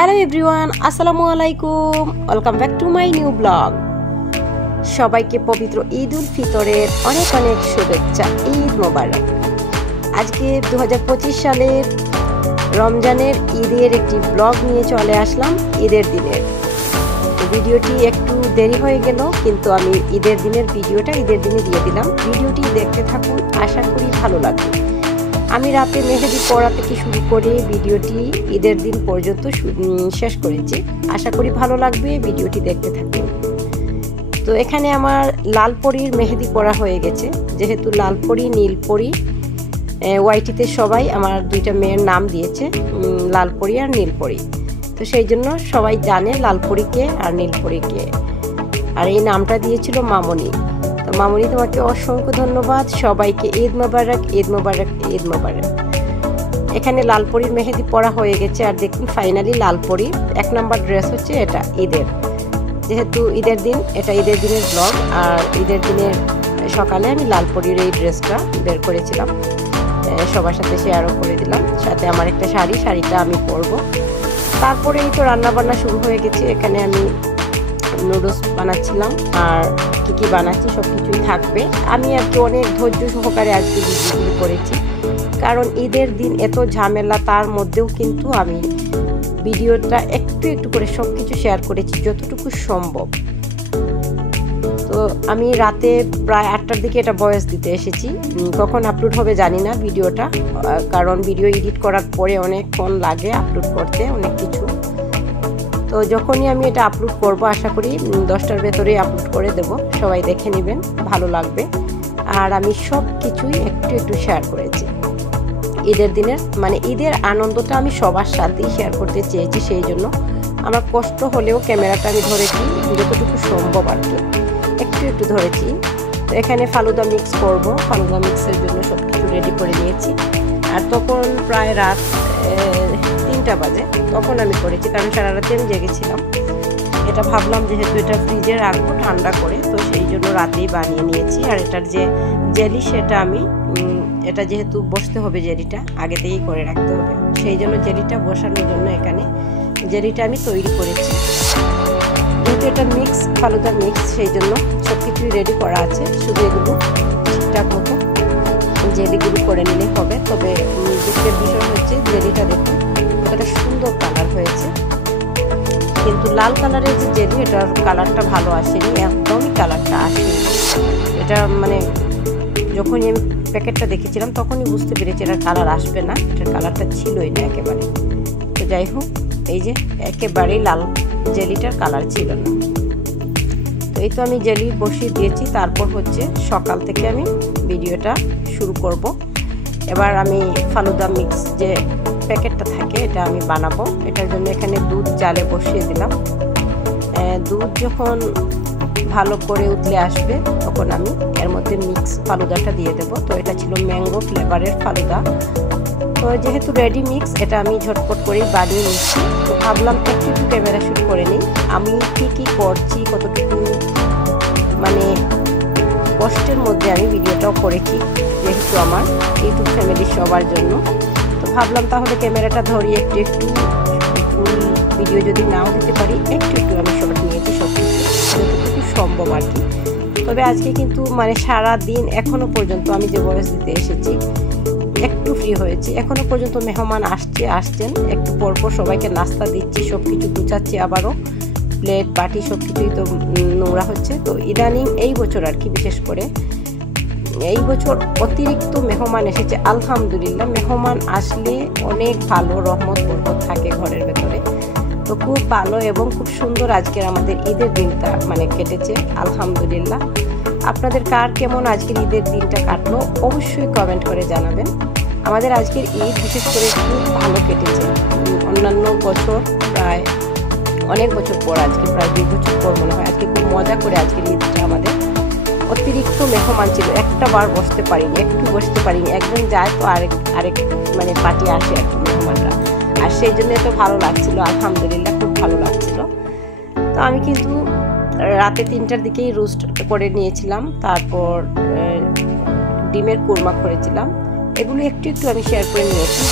Hello everyone, আসসালামু আলাইকুম। Welcome back to my new blog. সবাইকে পবিত্র ঈদ উল ফিতরের অনেক অনেক শুভেচ্ছা। ঈদ মোবারক। আজকে 2025 সালের রমজানের ঈদের একটি ব্লগ নিয়ে চলে আসলাম ঈদের দিনের। ভিডিওটি একটু দেরি হয়ে গেল, কিন্তু আমি ঈদের দিনের ভিডিওটা ঈদের দিনে দিয়ে দিলাম। ভিডিওটি দেখতে থাকুন, আশা করি ভালো লাগবে। আমি রাতে মেহেদি পড়া থেকে শুরু করে ভিডিওটি ঈদের দিন পর্যন্ত শেষ করেছি। আশা করি ভালো লাগবে, ভিডিওটি দেখতে থাকুন। তো এখানে আমার লাল পরীর মেহেদি পড়া হয়ে গেছে। যেহেতু লাল পরী, নীল পরী, ওয়াইটিতে সবাই আমার দুইটা মেয়ের নাম দিয়েছে, লাল পরী আর নীল পরী। তো সেই জন্য সবাই জানে লাল পরীকে আর নীল পরীকে। আর এই নামটা দিয়েছিল মামনি। তো মামনি, তোমাকে অসংখ্য ধন্যবাদ। সবাইকে ঈদ মোবারক, ঈদ মোবারক, ঈদ মোবারক। এখানে লাল পরীর মেহেদি পড়া হয়ে গেছে। আর দেখুন, ফাইনালি লাল পরীর 1 নম্বর ড্রেস হচ্ছে এটা ঈদের। যেহেতু ঈদের দিন, এটা ঈদের দিনের ব্লগ। আর ঈদের দিনের সকালে আমি লাল পরীর এই ড্রেসটা বের করেছিলাম, সবার সাথে শেয়ারও করে দিলাম। সাথে আমার একটা শাড়িটা আমি পরবো। তারপরেই তো রান্না বান্না শুরু হয়ে গেছে। এখানে আমি নুডলস বানাচ্ছিলাম, আর কি বানাচ্ছি সব কিছুই থাকবে। আমি আর কি অনেক ধৈর্য সহকারে আজকে ভিডিওগুলো করেছি, কারণ ঈদের দিন এত ঝামেলা, তার মধ্যেও কিন্তু আমি ভিডিওটা একটু করে সব কিছু শেয়ার করেছি যতটুকু সম্ভব। তো আমি রাতে প্রায় 8টার দিকে এটা ভয়েস দিতে এসেছি। কখন আপলোড হবে জানি না ভিডিওটা, কারণ ভিডিও এডিট করার পরে অনেকক্ষণ লাগে আপলোড করতে, অনেক কিছু। তো যখনই আমি এটা আপলোড করব, আশা করি 10টার ভেতরেই আপলোড করে দেব। সবাই দেখে নেবেন, ভালো লাগবে। আর আমি সব কিছুই একটু শেয়ার করেছি ঈদের দিনের, মানে ঈদের আনন্দটা আমি সবার সাথেই শেয়ার করতে চেয়েছি। সেই জন্য আমার কষ্ট হলেও ক্যামেরাটা আমি ধরেছি যতটুকু সম্ভব, আর কি একটু ধরেছি। তো এখানে ফালুদা মিক্স করব। ফালুদা মিক্সের জন্য সব কিছু রেডি করে নিয়েছি। আর তখন প্রায় রাত 3টা বাজে, তখন আমি করেছি, কারণ সারা রাতে আমি জেগেছিলাম। এটা ভাবলাম যেহেতু এটা ফ্রিজে রাখবো ঠান্ডা করে, তো সেই জন্য রাতেই বানিয়ে নিয়েছি। আর এটার যে জেলি, সেটা আমি এটা যেহেতু বসতে হবে, জেলিটা আগে থেকেই করে রাখতে হবে, সেই জন্য জেলিটা বসানোর জন্য এখানে জেলিটা আমি তৈরি করেছি। যেহেতু এটা মিক্স, ফালুদা মিক্স, সেই জন্য সব কিছুই রেডি করা আছে। শুধু এগুলো ঠিকঠাক মতো জেলিগুলো করে নিলেই হবে। তবে দুঃখের বিষয় হচ্ছে জেলিটা দেখুন কতটা সুন্দর কালার হয়েছে, কিন্তু লাল কালারের যে জেলি, এটার কালারটা ভালো আসেনি, একদমই কালারটা আসেনি। এটা মানে যখনই আমি প্যাকেটটা দেখেছিলাম তখনই বুঝতে পেরেছি এটার কালার আসবে না, এটার কালারটা ছিলই না একেবারে। তো যাই হোক, এই যে একেবারেই লাল জেলিটার কালার ছিল না। তো এই তো আমি জেলি বসিয়ে দিয়েছি। তারপর হচ্ছে সকাল থেকে আমি ভিডিওটা শুরু করব। এবার আমি ফালুদা মিক্স যে প্যাকেটটা থাকে, এটা আমি বানাবো। এটার জন্য এখানে দুধ জালে বসিয়ে দিলাম। দুধ যখন ভালো করে উতলে আসবে, তখন আমি এর মধ্যে মিক্স ফালুদাটা দিয়ে দেবো। তো এটা ছিল ম্যাঙ্গো ফ্লেভারের ফালুদা। তো যেহেতু রেডি মিক্স, এটা আমি ঝটপট করেই বানিয়ে নিচ্ছি। তো ভাবলাম একটু ক্যামেরা শুট করে নিই, আমি কি করছি, কতটুকু মানে কষ্টের মধ্যে আমি ভিডিওটাও করেছি, যেহেতু আমার ইউটিউব ফ্যামিলির সবার জন্য। তো ভাবলাম তাহলে ক্যামেরাটা ধরি, একটু ফুল ভিডিও যদি নাও দিতে পারি, একটু আমি শর্ট নিয়েছি, সব কিছু যতটুকু সম্ভব আর কি। তবে আজকে কিন্তু মানে সারা দিন এখনো পর্যন্ত আমি যে ভয়েস দিতে এসেছি, একটু ফ্রি হয়েছি। এখনো পর্যন্ত মেহমান আসছেন, একটু পরপর সবাইকে নাস্তা দিচ্ছি, সব কিছু গুছাচ্ছি, আবারও প্লেট বাটি সব কিছুই তো নোংরা হচ্ছে। তো ইদানিং এই বছর আর কি, বিশেষ করে এই বছর অতিরিক্ত মেহমান এসেছে। আলহামদুলিল্লাহ, মেহমান আসলে অনেক ভালো রহমত বরকত থাকে ঘরের ভেতরে। তো খুব ভালো এবং খুব সুন্দর আজকের আমাদের ঈদের দিনটা মানে কেটেছে, আলহামদুলিল্লাহ। আপনাদের কার কেমন আজকের ঈদের দিনটা কাটলো অবশ্যই কমেন্ট করে জানাবেন। আমাদের আজকের ঈদ বিশেষ করে খুব ভালো কেটেছে। অন্যান্য বছর প্রায় অনেক বছর পর, আজকে প্রায় 2 বছর পর মনে হয়, আজকে খুব মজা করে আজকের ঈদটা আমাদের। অতিরিক্ত মেহমান ছিল, একটা বার বসতে পারিনি, একজন যায় তো আরেক মানে পার্টি আসে আর কি মেহমানরা, আর সেই জন্য তো ভালো লাগছিল, আলহামদুলিল্লাহ খুব ভালো লাগছিল। তো আমি কিন্তু রাতে 3টার দিকেই রোস্ট করে নিয়েছিলাম, তারপর ডিমের কোরমা করেছিলাম। এগুলো একটু আমি শেয়ার করে নিয়েছি।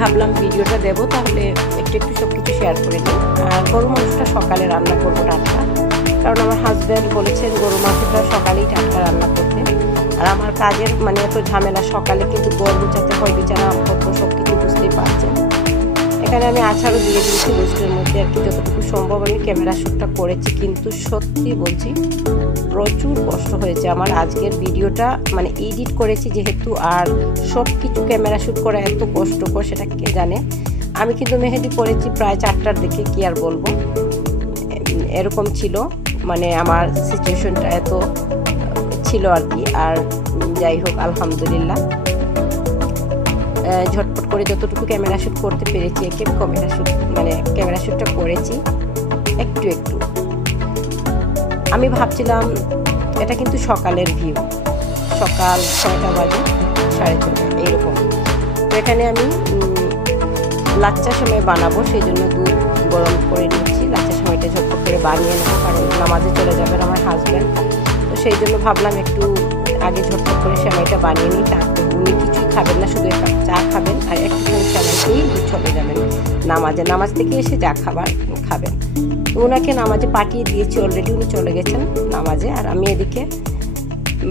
ভাবলাম ভিডিওটা দেবো, তাহলে একটু একটু সব কিছু শেয়ার করে নিই। আর গরু মাংসটা সকালে রান্না করবো টাটকা, কারণ আমার হাজব্যান্ড বলেছেন গরু মাংসটা সকালেই টাটকা রান্না করতে। আর আমার কাজের মানে এত ঝামেলা, সকালে কিন্তু গরু গুছাতে হয়, বিচারা আমপত্র সব কিছু বুঝতেই পারছেন। এখানে আমি আচারও দিয়ে দিয়েছি রোস্টের মধ্যে, আর কি যতটুকু সম্ভব আমি ক্যামেরা শ্যুটটা করেছি। কিন্তু সত্যি বলছি প্রচুর কষ্ট হয়েছে আমার আজকের ভিডিওটা মানে এডিট করেছি যেহেতু, আর সব কিছু ক্যামেরা শ্যুট করা এত কষ্টকর সেটা কে জানে। আমি কিন্তু মেহেদি পড়েছি প্রায় 4টার দিকে, কি আর বলবো, এরকম ছিল মানে আমার সিচুয়েশনটা এত ছিল আর কি। আর যাই হোক আলহামদুলিল্লাহ ঝটপট করে যতটুকু ক্যামেরা শ্যুট করতে পেরেছি, ক্যামেরা শ্যুটটা করেছি একটু একটু। আমি ভাবছিলাম এটা কিন্তু সকালের ভিউ, সকাল 6টা বাজে 6:30 এইরকম। তো এখানে আমি লাচ্চা সময় বানাবো, সেই জন্য দুধ গরম করে নিচ্ছি। লাচ্চা সময়টা ঝটপট করে বানিয়ে নেবো, কারণ নামাজে চলে যাবেন আমার হাজব্যান্ড। তো সেই জন্য ভাবলাম একটু আগে ঝটপট করে সেমাইটা বানিয়ে নিই। তারপর উনি কিছুই খাবেন না, শুধু এক কাপ চা খাবেন আর একটুখানি সেমাই খেয়েই চলে যাবেন নামাজ থেকে এসে যা খাবার খাবেন। তো ওনাকে নামাজে পাঠিয়ে দিয়েছি অলরেডি, উনি চলে গেছেন নামাজে। আর আমি এদিকে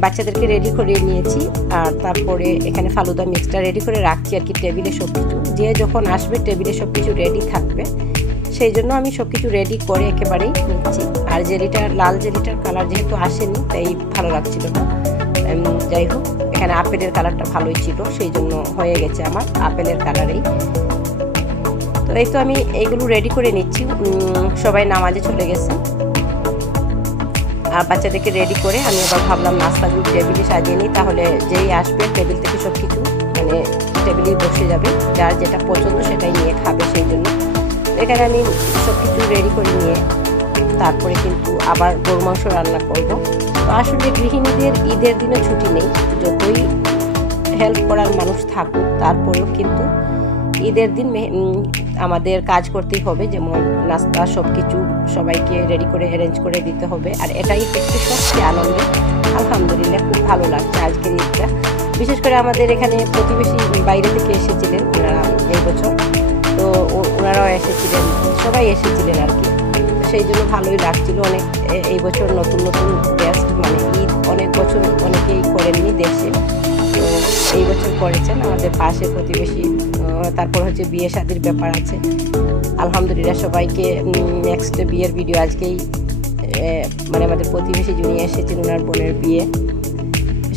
বাচ্চাদেরকে রেডি করে নিয়েছি, আর তারপরে এখানে ফালুদা মিক্সটা রেডি করে রাখছি আর কি টেবিলে সব কিছু। যে যখন আসবে টেবিলে সব কিছু রেডি থাকবে, সেই জন্য আমি সব কিছু রেডি করে একেবারেই নিচ্ছি। আর লাল জেলিটার কালার যেহেতু আসেনি তাই ভালো লাগছিল না। যাই হোক এখানে আপেলের কালারটা ভালোই ছিল, সেই জন্য হয়ে গেছে আমার আপেলের কালারেই। তো এই তো আমি এইগুলো রেডি করে নিচ্ছি, সবাই নামাজে চলে গেছে। আর বাচ্চাদেরকে রেডি করে আমি আবার ভাবলাম নাস্তাগুলো টেবিলে সাজিয়ে নিই, তাহলে যেই আসবে টেবিল থেকে সব কিছু মানে টেবিলেই বসে যাবে, যার যেটা পছন্দ সেটাই নিয়ে খাবে। সেই জন্য এখানে আমি সব কিছু রেডি করে নিয়ে তারপরে কিন্তু আবার গরু মাংস রান্না করব। তো আসলে গৃহিণীদের ঈদের দিনে ছুটি নেই, যতই হেল্প করার মানুষ থাকুক তারপরেও কিন্তু ঈদের দিন আমাদের কাজ করতেই হবে, যেমন নাস্তা সব কিছু সবাইকে রেডি করে অ্যারেঞ্জ করে দিতে হবে। আর এটাই একটু সবচেয়ে আনন্দের। আলহামদুলিল্লাহ খুব ভালো লাগছে আজকের ঈদটা। বিশেষ করে আমাদের এখানে প্রতিবেশী বাইরে থেকে এসেছিলেন ওনারা এই বছর, তো ওনারাও এসেছিলেন, সবাই এসেছিলেন আর কি। সেই জন্য ভালোই লাগছিল। অনেক এই বছর নতুন নতুন গেস্ট, মানে ঈদ অনেক বছর অনেকেই করেননি দেশে, তো এই বছর করেছেন আমাদের পাশে প্রতিবেশী। তারপর হচ্ছে বিয়ে শাদির ব্যাপার আছে। আলহামদুলিল্লাহ সবাইকে নেক্সট বিয়ের ভিডিও আজকেই মানে আমাদের প্রতিবেশী যিনি এসেছেন ওনার বোনের বিয়ে,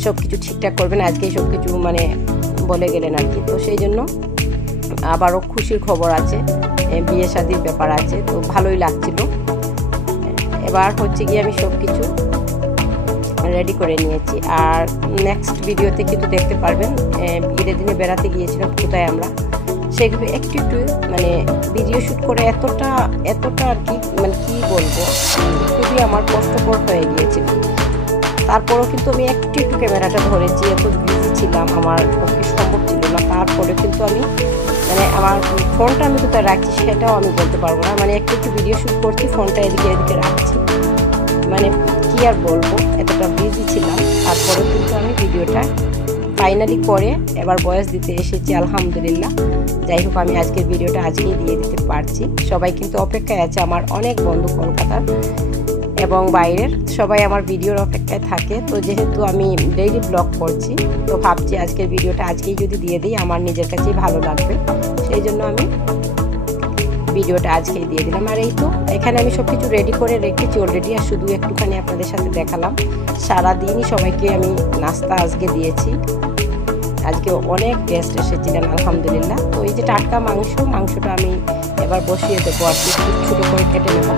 সব কিছু ঠিকঠাক করবেন আজকেই, সব কিছু মানে বলে গেলেন আর কি। তো সেই জন্য আবারও খুশির খবর আছে, বিয়ে শাদির ব্যাপার আছে, তো ভালোই লাগছিল। এবার হচ্ছে গিয়ে আমি সব কিছু রেডি করে নিয়েছি। আর নেক্সট ভিডিওতে কিন্তু দেখতে পারবেন ঈদের দিনে বেড়াতে গিয়েছিলাম কোথায় আমরা, সেগুলো একটু একটু মানে ভিডিও শ্যুট করে এতটা আর কি মানে কী বলবো, খুবই আমার কষ্টকর হয়ে গিয়েছিল। তারপরেও কিন্তু আমি একটু একটু ক্যামেরাটা ধরেছি, এত বিজি ছিলাম, আমার পক্ষে সম্ভব ছিল না। তারপরে কিন্তু আমি মানে আমার ফোনটা আমি কোথায় রাখছি সেটাও আমি বলতে পারবো না, মানে একটু একটু ভিডিও শ্যুট করছি, ফোনটা এদিকে রাখছি, মানে কি আর বলবো, এতটা বিজি ছিলাম। তারপরে কিন্তু আমি ভিডিওটা ফাইনালি করে এবার ভয়েস দিতে এসেছি আলহামদুলিল্লাহ। যাই হোক আমি আজকের ভিডিওটা আজকেই দিয়ে দিতে পারছি। সবাই কিন্তু অপেক্ষায় আছে, আমার অনেক বন্ধু কলকাতার এবং বাইরের সবাই আমার ভিডিওর অপেক্ষায় থাকে। তো যেহেতু আমি ডেইলি ব্লগ করছি, তো ভাবছি আজকের ভিডিওটা আজকেই যদি দিয়ে দিই আমার নিজের কাছেই ভালো লাগবে, সেই জন্য আমি ভিডিওটা আজকেই দিয়ে দিলাম। আর এই তো এখানে আমি সব কিছু রেডি করে রেখেছি অলরেডি, আর শুধু একটুখানি আপনাদের সাথে দেখালাম। সারাদিনই সবাইকে আমি নাস্তা আজকে দিয়েছি, আজকে অনেক গেস্ট এসেছিলেন আলহামদুলিল্লাহ। তো এই যে টাটকা মাংসটা আমি এবার বসিয়ে দেবো আর কি, ছোটো করে কেটে নেব।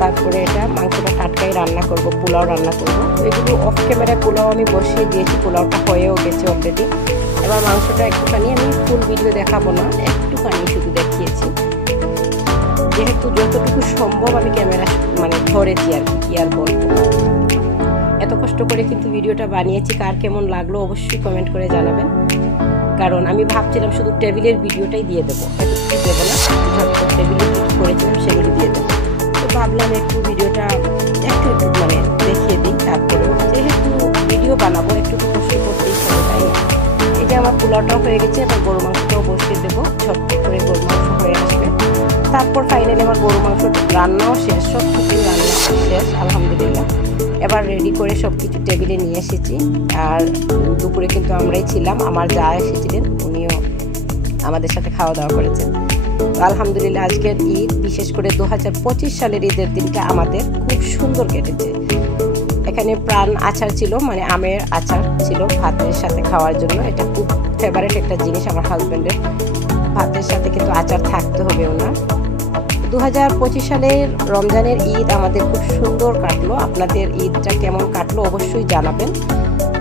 তারপরে এটা মাংসটা টাটকাই রান্না করব, পোলাও রান্না করব। তো এগুলো অফ ক্যামেরায় পোলাও আমি বসিয়ে দিয়েছি, পোলাওটা হয়েও গেছে অলরেডি। এবার মাংসটা একটুখানি আমি ফুল ভিডিও দেখাবো না, একটুখানি শুধু দেখিয়েছি, যেহেতু যতটুকু সম্ভব আমি ক্যামেরা মানে ধরেছি আর কি আর বলবো। এত কষ্ট করে কিন্তু ভিডিওটা বানিয়েছি, কার কেমন লাগলো অবশ্যই কমেন্ট করে জানাবেন। কারণ আমি ভাবছিলাম শুধু টেবিলের ভিডিওটাই দিয়ে দেবো, এত কিছু দেবো না, ঝটপট টেবিলে কী করেছিলাম সেগুলো দিয়ে দেবো। তো ভাবলাম একটু ভিডিওটা একটু মানে দেখিয়ে দিই। তারপরেও যেহেতু ভিডিও বানাবো একটু কষ্ট করতেই হবে, তাই না? এই যে আমার পোলাওটাও হয়ে গেছে, এবার গরু মাংসটাও বসিয়ে দেবো, ঝটপট ফাইনালি আমার গরু মাংস রান্নাও শেষ, সব কিছু রান্না শেষ আলহামদুলিল্লাহ। এবার রেডি করে সব কিছু টেবিলে নিয়ে এসেছি। আর দুপুরে কিন্তু আমরাই ছিলাম, আমার যা এসেছিলেন উনিও আমাদের সাথে খাওয়া দাওয়া করেছেন। আলহামদুলিল্লাহ আজকের ঈদ, বিশেষ করে 2025 সালের ঈদের দিনটা আমাদের খুব সুন্দর কেটেছে। এখানে প্রাণ আচার ছিল, মানে আমের আচার ছিল ভাতের সাথে খাওয়ার জন্য। এটা খুব ফেভারিট একটা জিনিস আমার হাজব্যান্ডের, ভাতের সাথে কিন্তু আচার থাকতে হবে ওনার। 2025 সালের রমজানের ঈদ আমাদের খুব সুন্দর কাটলো। আপনাদের ঈদটা কেমন কাটলো অবশ্যই জানাবেন।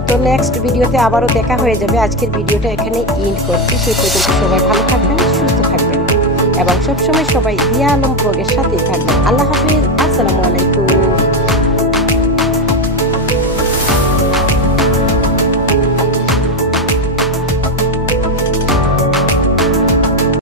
তো নেক্সট ভিডিওতে আবারও দেখা হয়ে যাবে। আজকের ভিডিওটা এখানে এন্ড করছি। সেই পর্যন্ত সবাই ভালো থাকবেন, সুস্থ থাকবেন এবং সবসময় সবাই দিয়া আলম ব্লগের সাথেই থাকবেন। আল্লাহ হাফেজ, আসসালামু আলাইকুম।